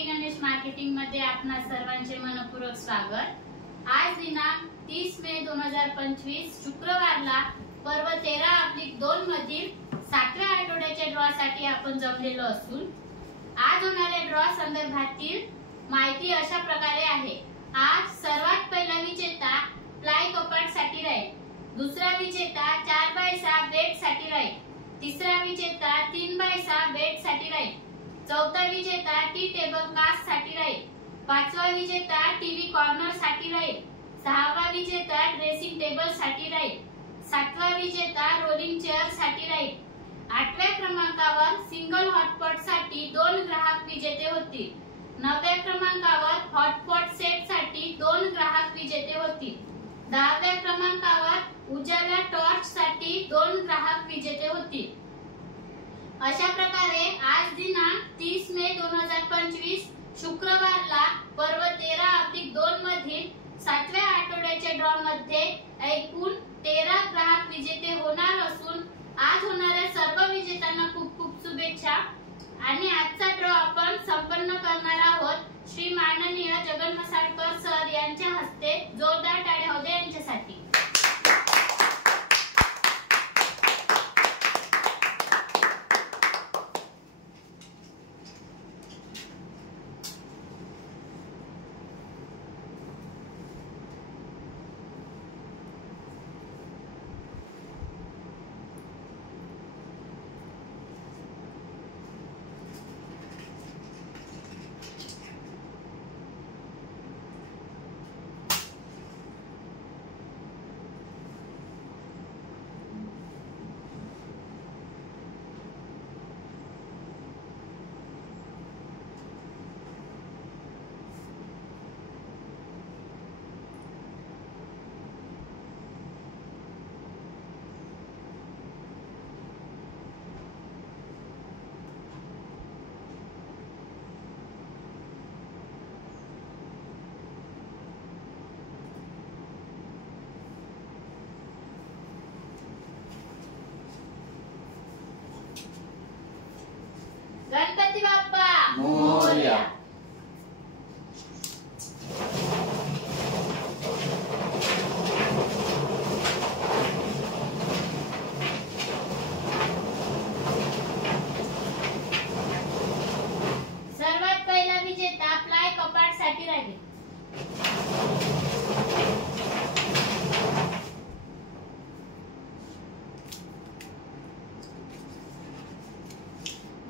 Shri Ganesh marketing मध्ये आपणा सर्वांचे मनपूर्वक स्वागत। आज दिनांक 30 मे 2025 शुक्रवारला पर्व 13/2 मधील 7व्या आठवड्याच्या ड्रॉ साठी आपण जमलेलो असून आज होणाऱ्या ड्रॉ संदर्भातील माहिती अशा प्रकारे आहे। आज सर्वात पहिला विजेता प्लाय कपाट साठी राहील, दुसरा विजेता 4x6 बेड साठी राहील, तिसरा विजेता 3x6 बेड साठी राहील, चौथा विजेता टी टेबल कास्ट साठी राहील, पाचवा विजेता टीव्ही कॉर्नर साठी राहील, सहावा विजेता ड्रेसिंग टेबल साठी राहील, सातवा विजेता रोलिंग चेअर साठी राहील, आठव्या क्रमांकावर सिंगल हॉटपॉट साठी 2 ग्राहक विजेते होतील, 9व्या क्रमांकावर हॉटपॉट सेट साठी 2 ग्राहक विजेते होतील, 10व्या क्रमांकावर उजाला टॉर्च साठी 2 ग्राहक विजेते होतील। अशा प्रकारे आज दिनांक 30 मे 2025 शुक्रवारला पर्व 13/2 मधील 7व्या आठवड्याच्या ड्रॉ मध्ये एकूण 13 ग्राहक विजेते होणार असून आज होणाऱ्या सर्व विजेत्यांना खूप खूप शुभेच्छा। आणि आजचा ड्रॉ आपण संपन्न करणार आहोत श्री माननीय जगन मसाळकर सर यांच्या हस्ते। जोरदार टाळ्या होऊ द्या यांच्यासाठी। गणपती बाप्पा मोरया। सर्वात पहिला विजेता प्लाय कपाट साठी राहील।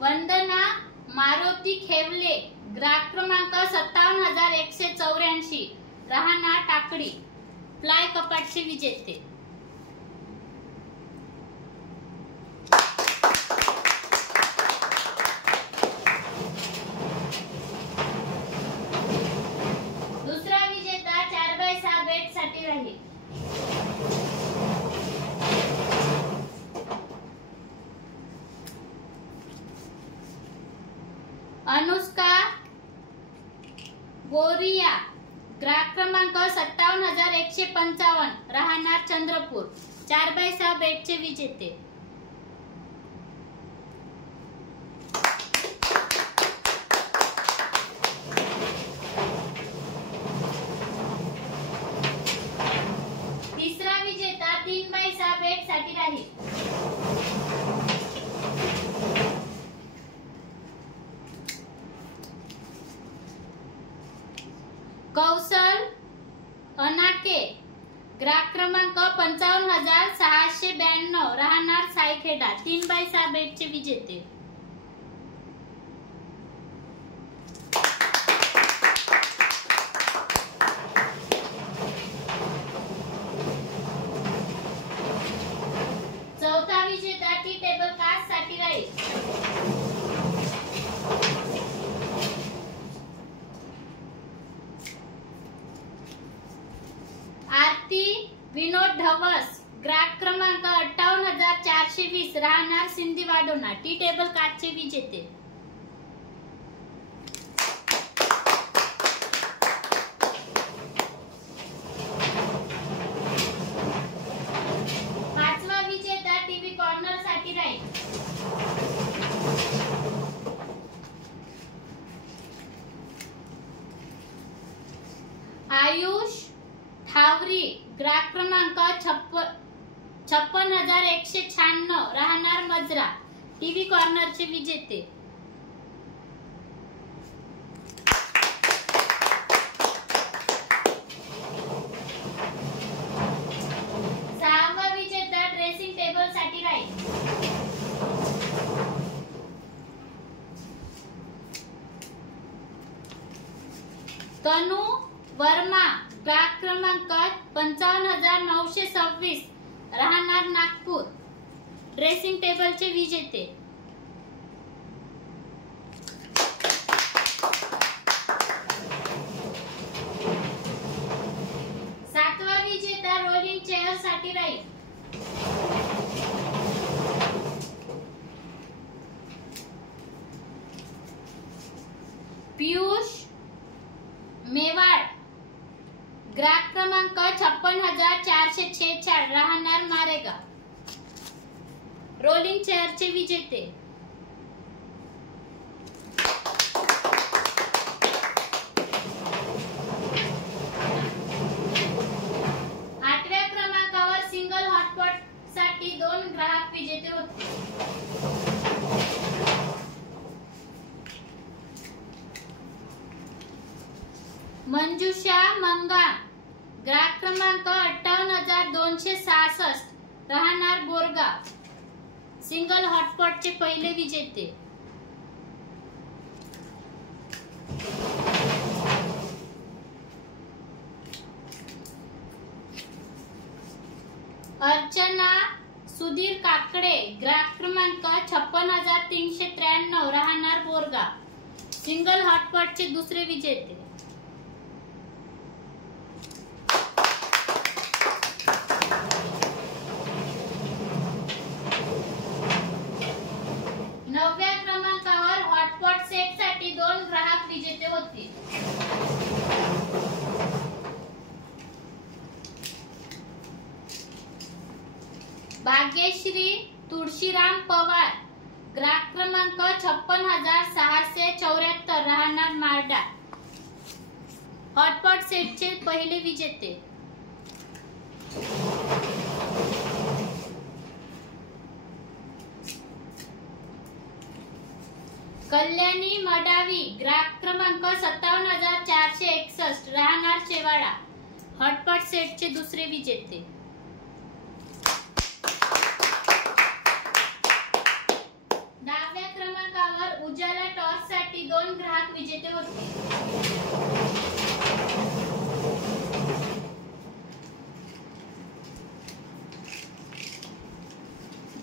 वंदना मारुती खेवले, ग्राहक क्रमांक 57184, राहणार टाकडी, प्लाय कपाटचे विजेते। दुसरा विजेता 4x6 बेड साठी राहील। अनुष्का बोरिया, ग्राहक क्रमांक 57155, राहणार चंद्रपूर, 4x6 बेडचे विजेते। तिसरा विजेता 3x6 बेड साठी राहील। कौशल अनाके, ग्राहक क्रमांक 55692, राहणार सायखेडा, 3x6 बेडचे विजेते। चौथा विजेता टी टेबल कास्ट साठी राहील। आरती विनोद ढवस, ग्राहक क्रमांक 58420, राहणार सिंधी वाडोना, टी टेबल काचचे विजेते। पाचवा विजेता टीव्ही कॉर्नर साठी राहील। आयुष ठावरी ग्राहक क्रमांक 56,196 राहणार मजरा टीव्ही कॉर्नरचे विजेते. सहावा विजेता ड्रेसिंग टेबल साठी राहील. तनु वर्मा ग्राहक क्रमांक 55,926 राहणार नागपूर ड्रेसिंग टेबलचे विजेते. सातवा विजेता रोलिंग चेअर साठी राहील. पियुष मेवाड ग्राहक क्रमांक 56,446 राहणार मारेगाव रोलिंग चेअरचे विजेते. आठव्या क्रमांकावर सिंगल हॉटपॉट साठी 2 ग्राहक विजेते होते. मंजुषा मंगा ग्राहक क्रमांक 58,266 राहणार बोरगाव सिंगल हॉटपॉटचे पहिले विजेते. अर्चना सुधीर काकडे ग्राहक क्रमांक 56,393 राहणार बोरगाव सिंगल हॉटपॉटचे दुसरे विजेते. नवव्या क्रमांकावर हॉटपॉट सेट साठी 2 ग्राहक विजेते होते. भाग्यश्री तुळशीराम पवार ग्राहक क्रमांक 56,674 राहणार मारडा हॉटपॉट सेटचे पहिले विजेते. कल्याणी मडावी ग्राहक क्रमांक 57,461 राहणार चेवाडा हॉटपॉट सेटचे दुसरे विजेते. दहाव्या क्रमांकावर उजाला टॉर्च साठी 2 ग्राहक विजेते होते.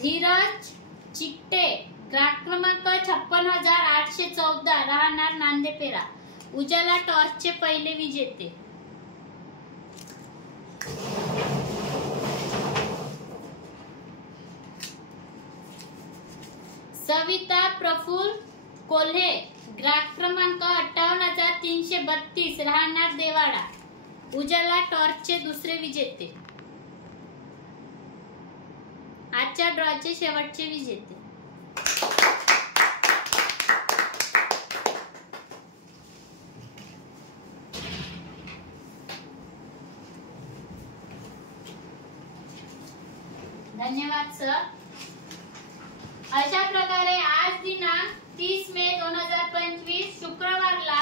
धीरज चिकटे ग्राहक क्रमांक 56,814 राहणार नांदेपेरा उजाला टॉर्चचे पहिले विजेते. सविता प्रफुल्ल कोल्हे ग्राहक क्रमांक 58,332 राहणार देवाडा उजाला टॉर्चचे दुसरे विजेते. आजच्या ड्रॉचे शेवटचे विजेते. धन्यवाद सर. अशा प्रकारे आज दिनांक 30 मे 2025 शुक्रवारला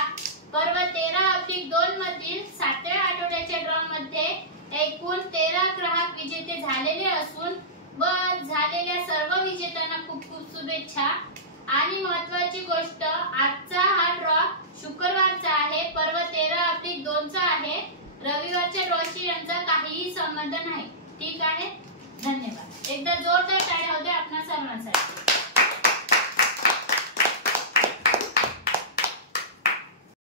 पर्व 13/2 मधील 7व्या आठवड्याच्या ड्रॉ मध्ये एकूण 13 ग्राहक विजेते झालेले असून व झालेल्या सर्व विजेत्यांना खूप खूप शुभेच्छा. आणि महत्त्वाची गोष्ट आजचा हा ड्रॉ शुक्रवारचा आहे, पर्व 13/2 चा आहे. रविवारच्या ड्रॉशी यांचा काहीही संबंध नाही. ठीक आहे. धन्यवाद. एकदा जोरदार टाळ्या होऊ द्या आपणा सर्वांसाठी.